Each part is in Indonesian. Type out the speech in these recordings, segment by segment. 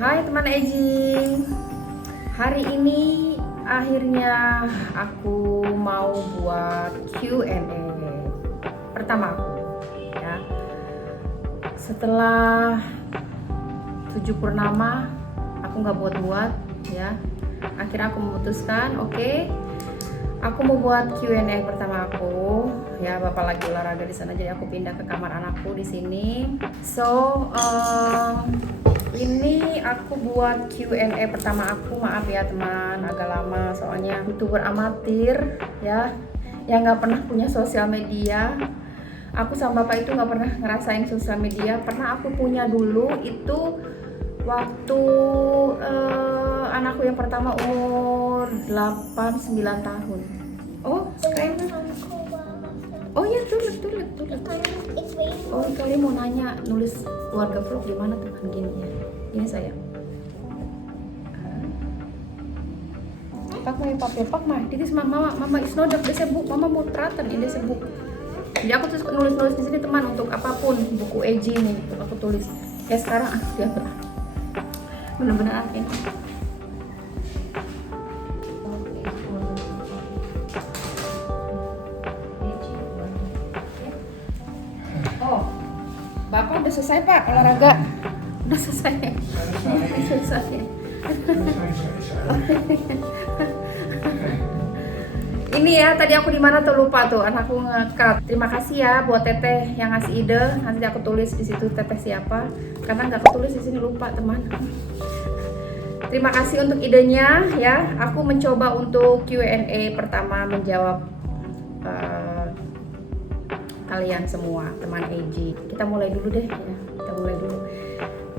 Hai teman Eji, hari ini akhirnya aku mau buat Q&A pertama aku ya. Setelah 7 purnama aku nggak buat ya, akhirnya aku memutuskan aku mau buat Q&A pertama aku ya. Bapak lagi olahraga di sana, jadi aku pindah ke kamar anakku di sini. Ini aku buat Q&A pertama aku. Maaf ya teman, agak lama soalnya YouTuber amatir ya, yang nggak pernah punya sosial media. Aku sama bapak itu nggak pernah ngerasain sosial media. Pernah aku punya dulu itu waktu anakku yang pertama umur 8-9 tahun. Oh kayaknya. Oh ya tulis. Oh kalian mau nanya nulis keluarga vlog di mana teman? Gini ya, ini saya. Pak mah, this is mama is not desa book, mama mau teratan ini desa book. Jadi aku terus nulis di sini teman, untuk apapun buku Eji nih aku tulis. Ya sekarang ya benar-benar ini. Oh, Bapak udah selesai Pak olahraga? Udah selesai. Ini ya, tadi aku di mana tuh lupa tuh, anakku nge-cut. Terima kasih ya buat Teteh yang ngasih ide. Nanti aku tulis di situ Teteh siapa, karena nggak ketulis di sini, lupa teman. Terima kasih untuk idenya ya. Aku mencoba untuk Q&A pertama menjawab kalian semua teman Eji. Kita mulai dulu deh ya. Kita mulai dulu.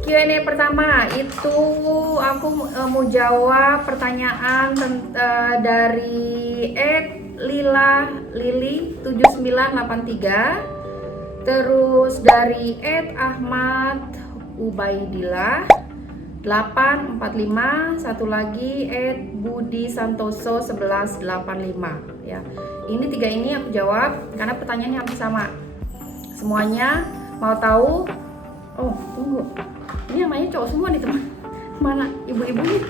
Q&A pertama itu aku mau jawab pertanyaan dari Lila Lili 7983, terus dari Ahmad Ubaidillah 845, satu lagi Budi Santoso 1185 ya. Ini tiga ini aku jawab karena pertanyaannya hampir sama semuanya. Mau tahu? Oh tunggu, ini namanya cowok semua nih teman. Mana ibu-ibu nih?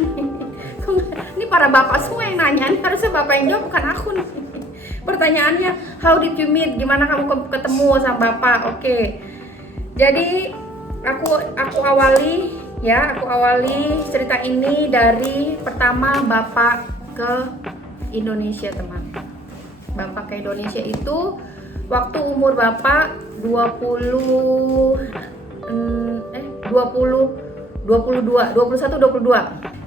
Ini para bapak semua yang nanya. Ini harusnya bapak yang jawab, bukan aku nih. Pertanyaannya, how did you meet? Gimana kamu ketemu sama bapak? Oke. Jadi aku awali cerita ini dari pertama bapak ke Indonesia teman. Bapak ke Indonesia itu waktu umur bapak 21, 22.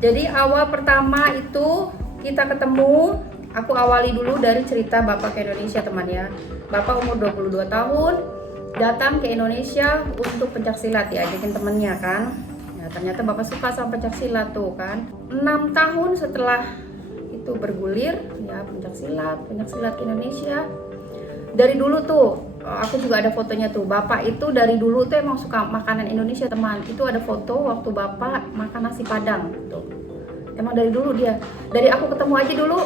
Jadi awal pertama itu kita ketemu, aku awali dulu dari cerita bapak ke Indonesia teman ya. Bapak umur 22 tahun datang ke Indonesia untuk pencaksilat, diajakin temennya kan. Ya, ternyata bapak suka sama pencaksilat tuh kan. 6 tahun setelah itu bergulir ya, pencaksilat ke Indonesia. Dari dulu tuh aku juga ada fotonya tuh. Bapak itu dari dulu tuh emang suka makanan Indonesia teman. Itu ada foto waktu bapak makan nasi padang tuh. Emang dari dulu dia. Dari aku ketemu aja dulu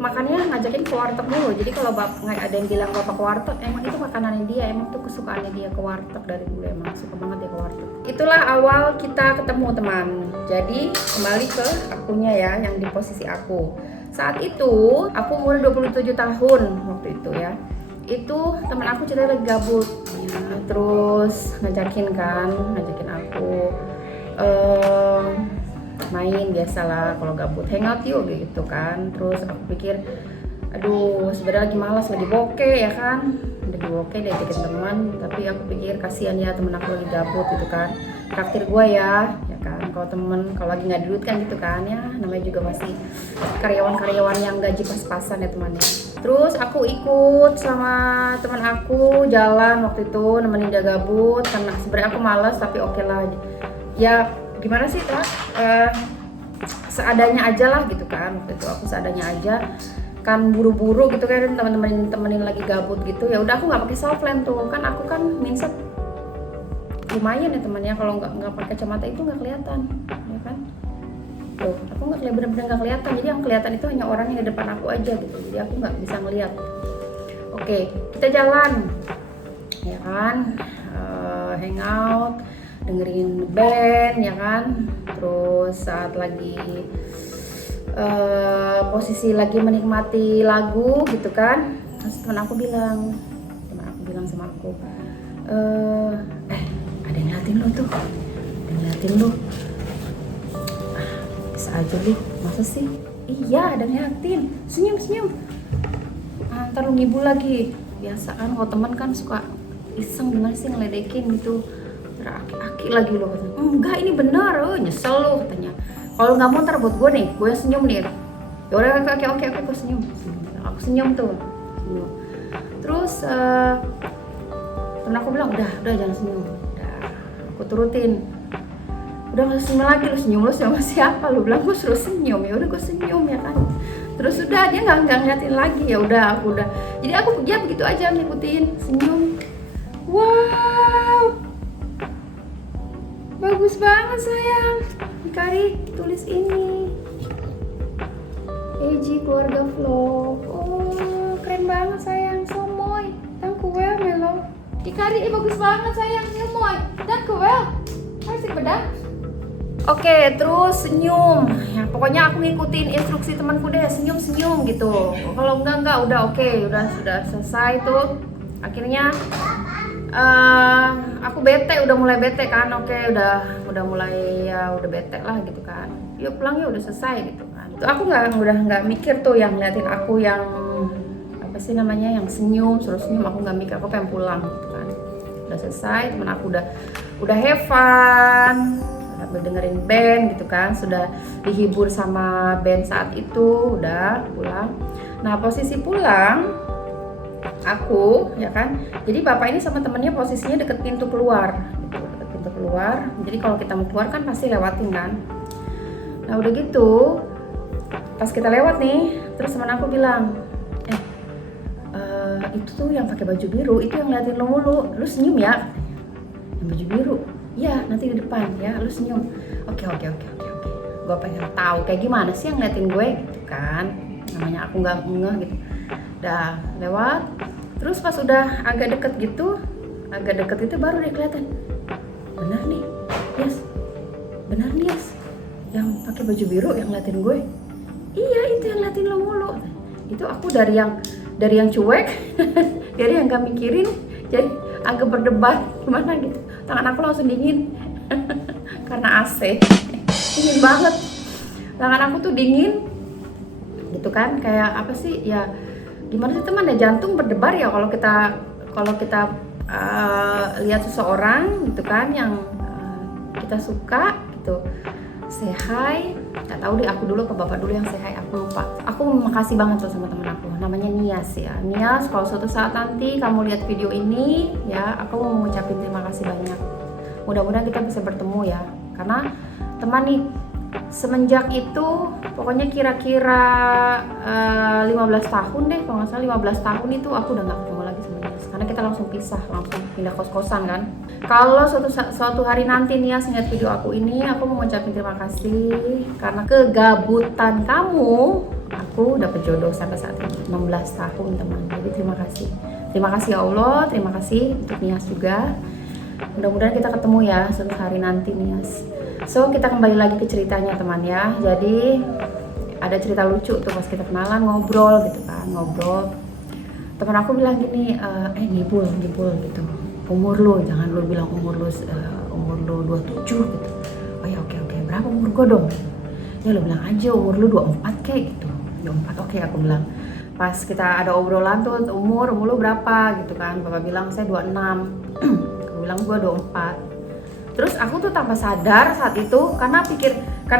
makannya ngajakin ke warteg dulu. Jadi kalau nggak ada yang bilang bapak ke warteg, emang itu makanannya dia. Emang tuh kesukaannya dia ke warteg dari dulu, emang suka banget dia ke warteg. Itulah awal kita ketemu teman. Jadi kembali ke akunya ya, yang di posisi aku. Saat itu aku umur 27 tahun waktu itu ya. Itu teman aku cerita lagi gabut ya, terus ngajakin aku main biasalah kalau gabut, hangout yuk gitu kan. Terus aku pikir aduh sebenarnya lagi malas, lagi bokeh ya kan, diajakin teman. Tapi aku pikir kasihan ya temen aku lagi gabut gitu kan, traktir gue ya kan. Kalau lagi nggak duit kan gitu kan ya, namanya juga masih karyawan yang gaji pas-pasan ya teman ya. Terus aku ikut sama teman aku jalan waktu itu, nemenin dia gabut karena sebenarnya aku malas, tapi oke lah ya, gimana sih Kak, seadanya aja lah gitu kan. Waktu itu aku seadanya aja kan, buru-buru gitu kan, temenin lagi gabut gitu. Ya udah aku nggak pakai softland tuh kan, aku kan mindset lumayan ya temannya, kalau nggak pakai kacamata itu nggak kelihatan ya kan. Tuh aku bener-bener nggak kelihatan, jadi yang kelihatan itu hanya orang yang di depan aku aja gitu, jadi aku nggak bisa ngeliat. Oke, kita jalan ya kan, hangout, dengerin band ya kan, terus saat lagi posisi lagi menikmati lagu gitu kan, terus teman aku bilang sama aku, ada yang ngeliatin lo tuh, bisa aja lu, masa sih? Iya, ada yang ngeliatin, senyum. Ntar lu ngibul lagi, biasa kan kalau teman kan suka iseng gimana sih ngeledekin gitu, aki-aki lagi lo katanya. Enggak, ini benar, nyesel lo katanya. Kalau nggak mau ntar buat gue nih, gue yang senyum nih. Ya udah, oke, gue senyum. Aku senyum tuh. Terus temen aku bilang udah jangan senyum. Udah, aku turutin. Udah nggak senyum lagi, lu senyum sama siapa? Lu bilang gue suruh senyum, ya udah gue senyum ya kan. Terus udah dia nggak ngeliatin lagi, ya udah aku udah. Jadi aku ya begitu aja ngikutin, senyum. Wow, bagus banget sayang. Kari tulis ini. Eji keluarga vlog. Oh, keren banget sayang. Somoy, dankjewel Melo. Kari bagus banget sayang. Somoy, dankjewel. Harusnya bedak. Oke, terus senyum. Ya, pokoknya aku ngikutin instruksi temanku deh, senyum gitu. Kalau enggak udah oke, udah sudah selesai tuh. Akhirnya aku udah mulai bete kan. Oke, udah mulai ya udah bete lah gitu kan. Yuk pulang ya, udah selesai gitu kan. Itu aku nggak mikir tuh yang ngeliatin aku yang apa sih namanya, yang senyum, suruh senyum. Aku nggak mikir, aku pengen pulang gitu kan. Udah selesai, temen aku udah have fun, sambil dengerin band gitu kan, sudah dihibur sama band saat itu, udah pulang. Nah posisi pulang aku ya kan, jadi bapak ini sama temennya posisinya deket pintu keluar gitu, deket pintu keluar. Jadi kalau kita mau keluar kan pasti lewatin kan. Nah udah gitu pas kita lewat nih, terus teman aku bilang, itu tuh yang pakai baju biru itu yang ngeliatin lo mulu, lu senyum ya. Yang baju biru, iya nanti di depan ya, lu senyum. Oke. Gue pengen tahu kayak gimana sih yang ngeliatin gue gitu kan. Namanya aku nggak ngeh gitu. Udah lewat, terus pas udah agak deket gitu baru dia kelihatan. Bener nih, yes. Yang pakai baju biru yang ngeliatin gue. Iya itu yang ngeliatin lo mulu. Itu aku dari yang cuek, dari yang gak mikirin, jadi agak berdebat gimana gitu. Tangan aku langsung dingin karena AC. Dingin banget. Tangan aku tuh dingin gitu kan, kayak apa sih ya, gimana sih teman ya, jantung berdebar ya kalau kita lihat seseorang gitu kan yang kita suka gitu, say hi. Gak tahu deh, aku dulu ke bapak dulu yang say hi, aku lupa. Aku makasih banget tuh sama temen aku, namanya Nias ya. Nias, kalau suatu saat nanti kamu lihat video ini ya, aku mau mengucapkan terima kasih banyak. Mudah-mudahan kita bisa bertemu ya, karena teman nih semenjak itu pokoknya kira-kira 15 tahun deh, kalau nggak salah 15 tahun itu aku udah nggak ketemu lagi sama Nias, karena kita langsung pisah, langsung pindah kos-kosan kan. Kalau suatu hari nanti Nias ngeliat video aku ini, aku mau ngucapin terima kasih karena kegabutan kamu, aku dapet jodoh sampai saat ini 16 tahun teman. Jadi terima kasih ya Allah, terima kasih untuk Nias juga. Mudah-mudahan kita ketemu ya suatu hari nanti Nias. So kita kembali lagi ke ceritanya teman ya. Jadi ada cerita lucu tuh pas kita kenalan, ngobrol gitu kan, teman aku bilang gini, ngibul gitu, umur lu, jangan lu bilang umur lu 27 gitu. Oh ya oke, berapa umur gue dong? Ya lu bilang aja umur lu 24 kayak gitu. 24 oke, aku bilang. Pas kita ada obrolan tuh, umur lu berapa gitu kan, bapak bilang saya 26. Aku bilang gue 24. Terus aku tuh tanpa sadar saat itu, karena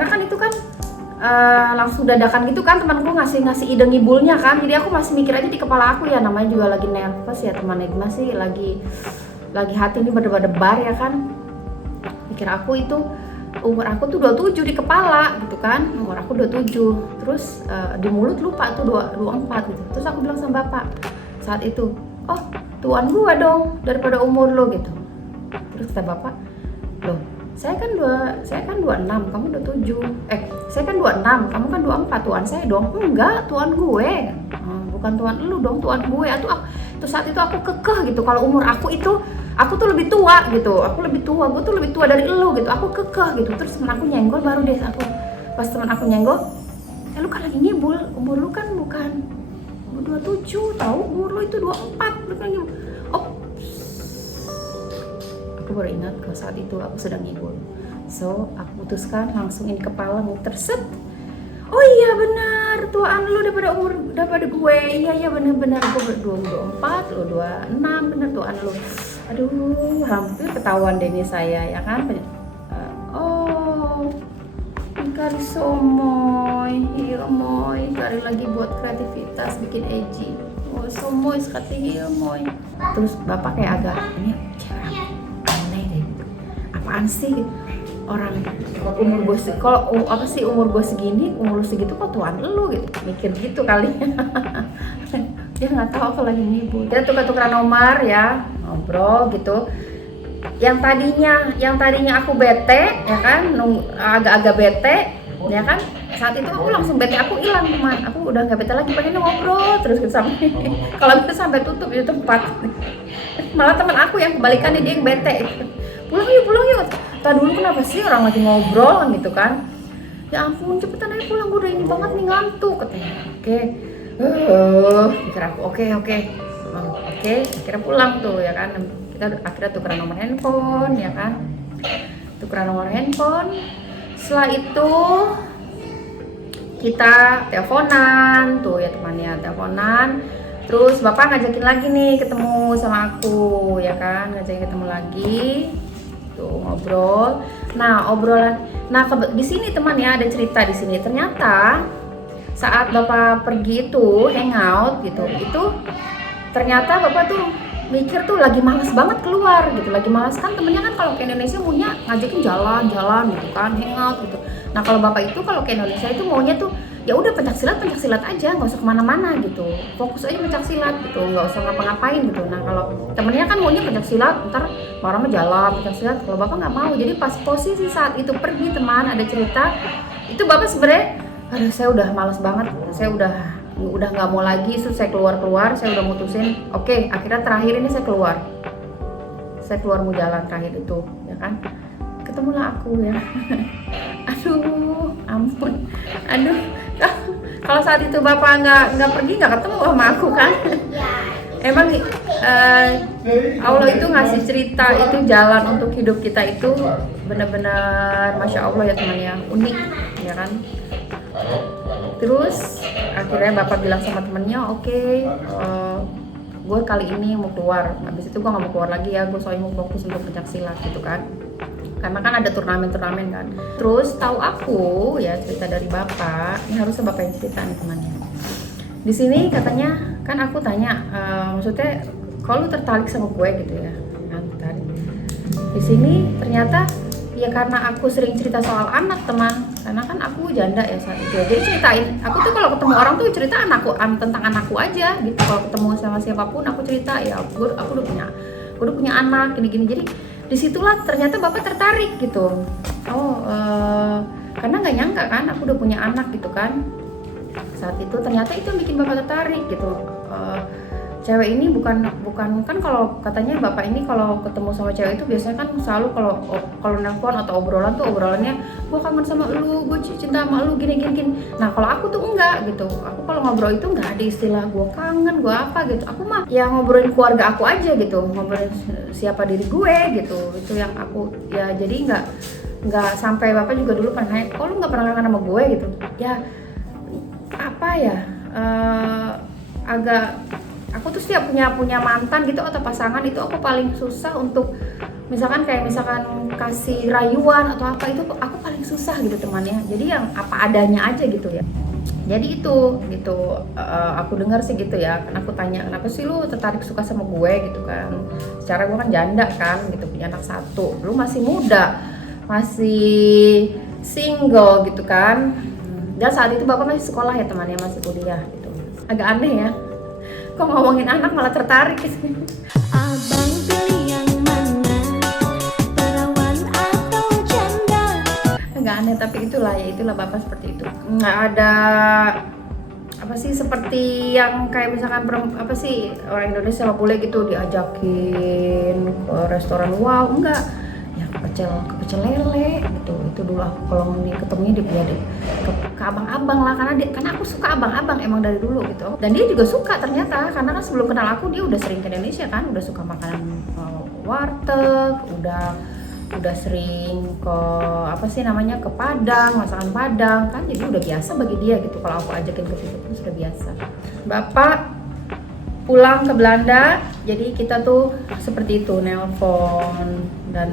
kan itu kan langsung dadakan gitu kan, temanku ngasih ide ngibulnya kan. Jadi aku masih mikir aja di kepala aku ya, namanya juga lagi nervous ya teman, masih lagi hati ini berdebar-debar ya kan. Pikir aku itu umur aku tuh 27 di kepala gitu kan, umur aku 27. Terus di mulut lupa tuh 24 gitu. Terus aku bilang sama bapak saat itu, oh tuan gua dong daripada umur lo gitu. Terus kata bapak, loh saya kan 26, kamu 27. Saya kan 26, kamu kan 24, tuan saya dong. Enggak, tuan gue. Bukan tuan lu dong, tuan gue. Terus saat itu aku kekeh gitu, kalau umur aku itu aku tuh lebih tua gitu, gue tuh lebih tua dari lu gitu, aku kekeh gitu. Terus temen aku nyenggol, baru deh aku pas temen aku nyenggol, lu kan lagi ngibul, umur lu kan bukan 27, tahu umur lu itu 24, lu kan ngibul. Oh, aku baru ingat kalau saat itu aku sedang ngibul. So aku putuskan langsung ini kepala muter set. Oh iya benar, tuaan lu daripada gue. Iya benar gue 24, lu 26, benar tuaan lu. Aduh, hampir ketahuan deh nih saya ya kan. Oh, kali somoy, iya moy, kali lagi buat kreativitas bikin edgy. Oh somoy sekali iya moy. Terus bapak kayak agak ini cewek aneh deh. Apaan sih? Orang umur gue kalau apa sih umur gue segini, umur lu segitu kok tuan lu gitu, mikir gitu kali. Dia nggak tahu aku lagi ngibul. Dia tukar-tukaran nomor ya, ngobrol gitu. Yang tadinya aku bete ya kan, agak-agak bete ya kan, saat itu aku langsung bete aku hilang teman, aku udah nggak bete lagi, pengen ngobrol terus gitu sampai kalau bisa sampai tutup di tempat. Malah teman aku yang kebalikannya, dia yang bete, pulang yuk. Tadi dulu kenapa sih orang lagi ngobrol gitu kan, ya ampun cepetan aja pulang, gue udah ini banget nih ngantuk katanya. Oke, pikir aku oke, akhirnya pulang tuh ya kan. Kita akhirnya tukeran nomor handphone ya kan, setelah itu kita teleponan tuh ya temannya, teleponan. Terus bapak ngajakin lagi nih ketemu sama aku ya kan, ngajakin ketemu lagi tuh ngobrol. Nah obrolan, di sini teman ya, ada cerita di sini. Ternyata saat bapak pergi itu hangout gitu, itu ternyata bapak tuh mikir tuh lagi malas banget keluar gitu, lagi malas kan temennya kan kalau ke Indonesia maunya ngajakin jalan gitu kan, hangout gitu. Nah kalau bapak itu kalau ke Indonesia itu maunya tuh ya udah pencak silat aja, nggak usah kemana-mana gitu, fokus aja pencak silat gitu, nggak usah ngapa-ngapain gitu. Nah kalau temennya kan maunya pencak silat, ntar orang mah jalan pencak silat, kalau bapak nggak mau. Jadi pas posisi saat itu pergi teman, ada cerita itu bapak sebenarnya, aduh saya udah malas banget, saya udah nggak mau lagi. Terus saya keluar, saya udah mutusin, oke, akhirnya terakhir ini saya keluar mau jalan terakhir itu ya kan, ketemulah aku ya. Aduh ampun, kalau saat itu bapak nggak pergi, nggak ketemu sama aku kan. Emang Allah itu ngasih cerita itu, jalan untuk hidup kita itu benar-benar masya Allah ya teman ya, unik ya kan. Terus akhirnya bapak bilang sama temennya, oke, gue kali ini mau keluar, habis itu gue nggak mau keluar lagi ya, gue soalnya mau fokus untuk pencak silat gitu kan, karena kan ada turnamen kan. Terus tahu aku ya cerita dari bapak, ini harusnya bapak yang cerita nih temannya. Di sini katanya kan aku tanya, maksudnya kalau lu tertarik sama gue gitu ya kan, tertarik. Di sini ternyata ya karena aku sering cerita soal anak teman, karena kan aku janda ya saat itu. Jadi ceritain, aku tuh kalau ketemu orang tuh cerita tentang anakku aja gitu. Kalau ketemu sama siapapun aku cerita ya aku udah punya anak gini-gini. Jadi disitulah ternyata bapak tertarik gitu. Karena nggak nyangka kan aku udah punya anak gitu kan. Saat itu ternyata itu yang bikin bapak tertarik gitu. Cewek ini bukan kan, kalau katanya bapak ini kalau ketemu sama cewek itu biasanya kan selalu kalau nelpon atau obrolannya gue kangen sama lu, gue cinta sama lu, gini. Nah kalau aku tuh enggak gitu, aku kalau ngobrol itu enggak ada istilah gue kangen, gue apa gitu. Aku mah ya ngobrolin keluarga aku aja gitu, ngobrolin siapa diri gue gitu. Itu yang aku ya, jadi nggak sampai bapak juga dulu pernah nanya, lu nggak pernah kangen sama gue gitu ya. Apa ya, agak aku tuh setiap punya mantan gitu atau pasangan itu aku paling susah untuk misalkan kasih rayuan atau apa, itu aku paling susah gitu temannya. Jadi yang apa adanya aja gitu ya. Jadi itu gitu, aku dengar sih gitu ya, kan aku tanya kenapa sih lu tertarik suka sama gue gitu kan. Secara gue kan janda kan gitu, punya anak satu, lu masih muda, masih single gitu kan. Dan saat itu bapak masih sekolah ya temannya, masih kuliah gitu. Agak aneh ya, kok ngomongin anak malah tertarik gitu. Abang pilih yang mana, perawan atau janda? Agak aneh, tapi itulah bapak seperti itu. Nggak ada apa sih, seperti yang kayak misalkan apa sih orang Indonesia nggak boleh gitu diajakin ke restoran, wow, enggak ya, ke pecel lele gitu. Itu dulu aku kalau ketemunya ke abang-abang lah, karena aku suka abang-abang emang dari dulu gitu. Dan dia juga suka ternyata, karena kan sebelum kenal aku dia udah sering ke Indonesia kan, udah suka makanan warteg, udah sering ke apa sih namanya, ke Padang, masakan Padang kan, jadi udah biasa bagi dia gitu. Kalau aku ajakin ke situ pun sudah biasa. Bapak pulang ke Belanda, jadi kita tuh seperti itu, nelpon, dan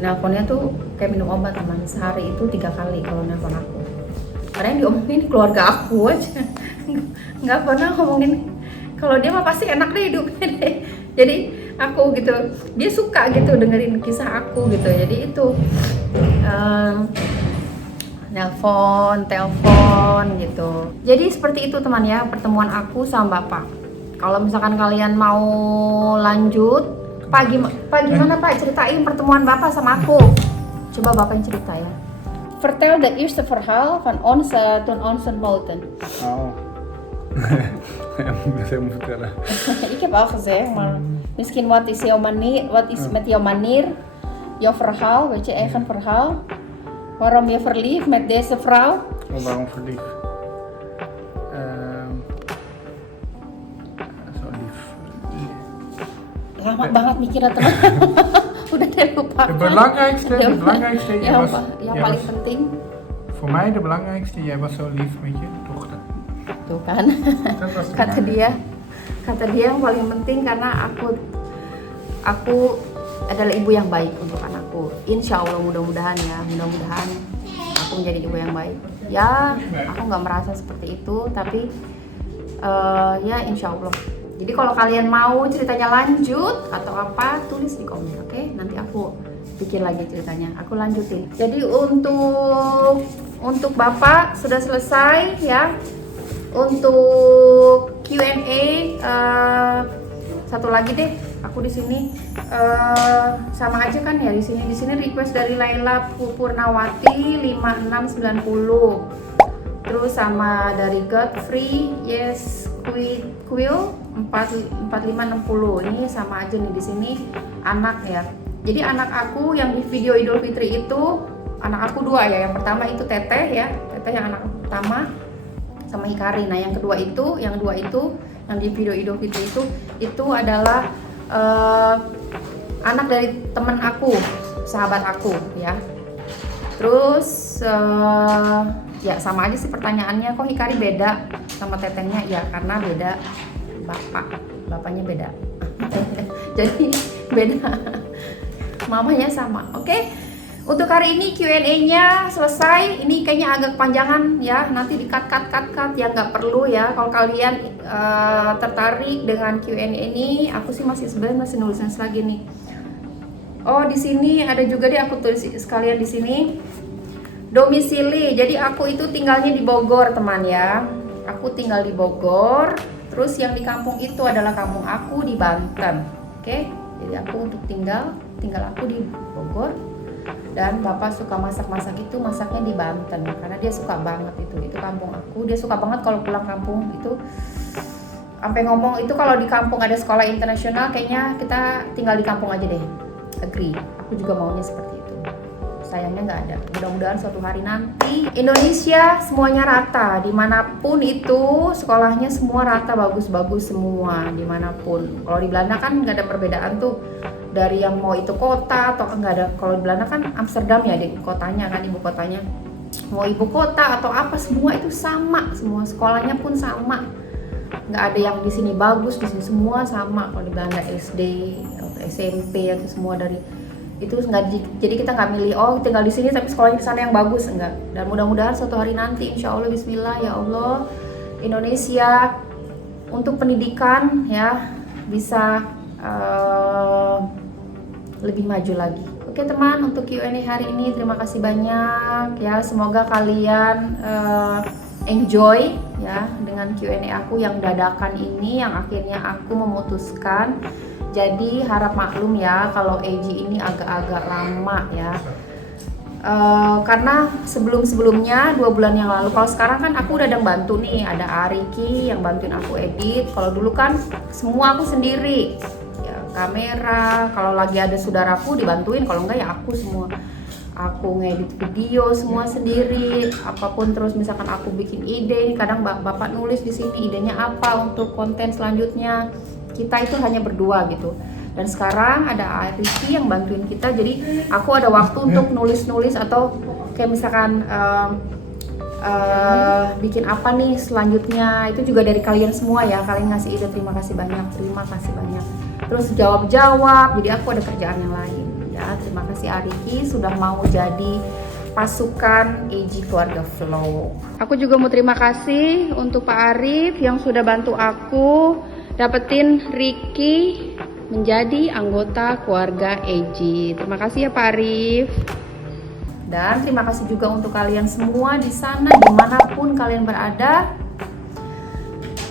nelponnya tuh kayak minum obat teman, sehari itu 3 kali kalau nelpon aku. Karena yang diomongin keluarga aku aja, nggak pernah ngomongin kalau dia mah pasti enak deh hidupnya deh. Jadi aku gitu, dia suka gitu dengerin kisah aku gitu. Jadi itu nelpon, telepon gitu. Jadi seperti itu teman ya, pertemuan aku sama Bapak. Kalau misalkan kalian mau lanjut, Pak gimana Pak, ceritain pertemuan Bapak sama aku. Coba Bapak yang cerita ya. Vertel de eerste verhaal van ons toen ons ontmoeten. Oh. Saya moet vertellen. Ik heb al gezegd, maar misschien wat is met jouw manier, jouw verhaal, weet je, eigen verhaal. Waarom je verliefd met deze vrouw? Oh, waarom verliefd? Zo lief. Lama banget mikirnya teman. Udah deh lupa. De belangrijkste, yang paling penting. Voor mij de belangrijkste, jij was zo lief met je dochter. Tuh kan. Dat was de kata dia yang paling penting, karena aku adalah ibu yang baik untuk anakku. Insya Allah, mudah-mudahan aku menjadi ibu yang baik. Ya, aku nggak merasa seperti itu, tapi ya insya Allah. Jadi kalau kalian mau ceritanya lanjut atau apa, tulis di komen, oke? Nanti aku bikin lagi ceritanya, aku lanjutin. Jadi untuk Bapak sudah selesai ya. Untuk Q&A satu lagi deh, aku di sini sama aja kan ya di sini request dari Laila Purnawati 5690. Terus sama dari Godfrey Yes Quill 4560. Ini sama aja nih di sini anak ya. Jadi anak aku yang di video Idul Fitri itu, anak aku 2 ya. Yang pertama itu Teteh ya, Teteh yang anak pertama, sama Hikari. Nah yang dua itu yang di video Idul Fitri itu adalah anak dari teman aku, sahabat aku ya. Terus ya sama aja sih pertanyaannya, kok Hikari beda sama Tetehnya? Ya karena beda bapaknya beda. Jadi beda, mamanya sama. Oke. Untuk hari ini Q&A-nya selesai. Ini kayaknya agak panjangan ya, nanti di-cut ya, nggak perlu ya. Kalau kalian tertarik dengan Q&A ini, aku sih sebenarnya masih nulis lagi nih. Oh, di sini ada juga deh, aku tulis sekalian di sini. Domisili. Jadi aku itu tinggalnya di Bogor, teman ya. Aku tinggal di Bogor. Terus yang di kampung itu adalah kampung aku di Banten. Oke. Jadi aku untuk tinggal aku di Bogor. Dan Bapak suka masak itu, masaknya di Banten karena dia suka banget itu kampung aku. Dia suka banget kalau pulang kampung itu, sampai ngomong itu kalau di kampung ada sekolah internasional, kayaknya kita tinggal di kampung aja deh. Agree, aku juga maunya seperti itu. Sayangnya nggak ada. Mudah-mudahan suatu hari nanti Indonesia semuanya rata, dimanapun itu sekolahnya semua rata, bagus-bagus semua dimanapun. Kalau di Belanda kan nggak ada perbedaan tuh, dari yang mau itu kota atau enggak ada. Kalau di Belanda kan Amsterdam ya di kotanya kan, ibu kotanya, mau ibu kota atau apa semua itu sama, semua sekolahnya pun sama, nggak ada yang di sini bagus, di sini semua sama. Kalau di Belanda SD atau SMP atau semua dari itu nggak, jadi kita nggak milih oh tinggal di sini tapi sekolahnya di sana yang bagus, enggak. Dan mudah-mudahan suatu hari nanti insya Allah, Bismillah ya Allah, Indonesia untuk pendidikan ya bisa lebih maju lagi. Oke teman, untuk Q&A hari ini terima kasih banyak ya. Semoga kalian enjoy ya dengan Q&A aku yang dadakan ini, yang akhirnya aku memutuskan. Jadi harap maklum ya kalau AG ini agak-agak lama ya. Karena sebelumnya 2 bulan yang lalu, kalau sekarang kan aku udah ada yang bantu nih, ada Ariki yang bantuin aku edit. Kalau dulu kan semua aku sendiri, ya kamera, kalau lagi ada saudaraku dibantuin, kalau enggak ya aku semua. Aku ngedit video semua sendiri, apapun. Terus misalkan aku bikin ide, ini kadang bapak nulis di sini idenya apa untuk konten selanjutnya. Kita itu hanya berdua gitu. Dan sekarang ada Ariki yang bantuin kita, jadi aku ada waktu untuk nulis-nulis atau kayak misalkan bikin apa nih selanjutnya. Itu juga dari kalian semua ya, kalian ngasih ide, terima kasih banyak. Terus jawab-jawab, jadi aku ada kerjaan yang lain ya. Terima kasih Ariki sudah mau jadi pasukan AG Keluarga Vlog. Aku juga mau terima kasih untuk Pak Arif yang sudah bantu aku dapetin Ricky menjadi anggota keluarga AG. Terima kasih ya Pak Arif. Dan terima kasih juga untuk kalian semua di sana, dimanapun kalian berada.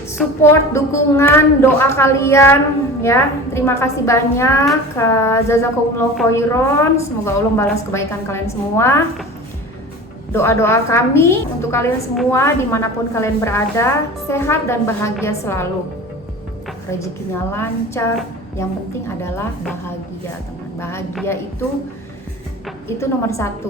Support, dukungan, doa kalian ya. Terima kasih banyak. Jazakumullah khairan. Semoga Allah balas kebaikan kalian semua. Doa-doa kami untuk kalian semua dimanapun kalian berada, sehat dan bahagia selalu. Rezekinya lancar. Yang penting adalah bahagia, teman. Bahagia itu nomor 1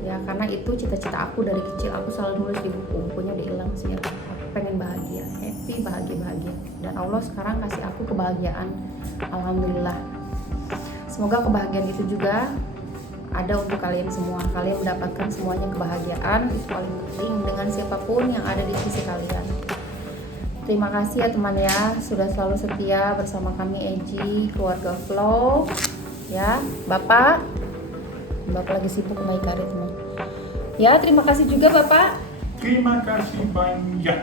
ya, karena itu cita-cita aku dari kecil. Aku selalu nulis di bukunya, udah hilang sih ya. Aku pengen bahagia, happy, bahagia. Dan Allah sekarang kasih aku kebahagiaan, alhamdulillah. Semoga kebahagiaan itu juga ada untuk kalian semua. Kalian mendapatkan semuanya kebahagiaan, itu paling penting, dengan siapapun yang ada di sisi kalian. Terima kasih ya teman ya, sudah selalu setia bersama kami AG Keluarga Vlog ya. Bapak lagi sibuk naik karir teman ya. Terima kasih juga Bapak. Terima kasih banyak.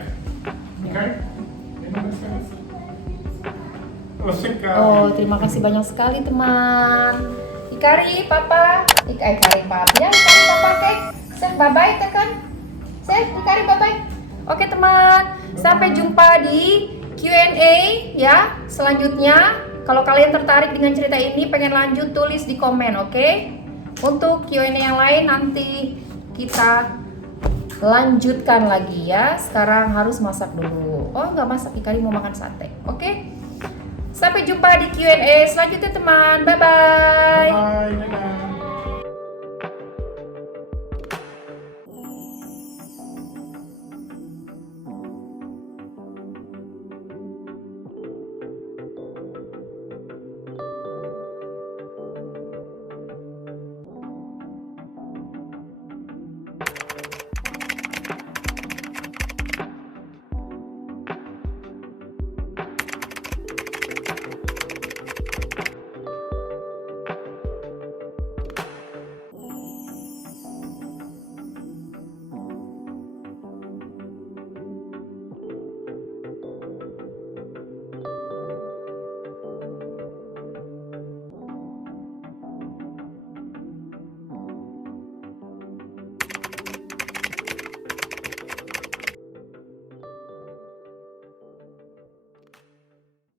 Oh, terima kasih banyak sekali teman. Ikari Papa, Ikari Papa ya, Ikari Papa kek. Bye bye tekan. Ikari bye bye. Oke teman, sampai jumpa di Q&A ya selanjutnya. Kalau kalian tertarik dengan cerita ini, pengen lanjut, tulis di komen, oke? Untuk Q&A yang lain nanti kita lanjutkan lagi ya. Sekarang harus masak dulu. Oh nggak masak, Ikari mau makan sate, oke? Sampai jumpa di Q&A selanjutnya teman, bye bye.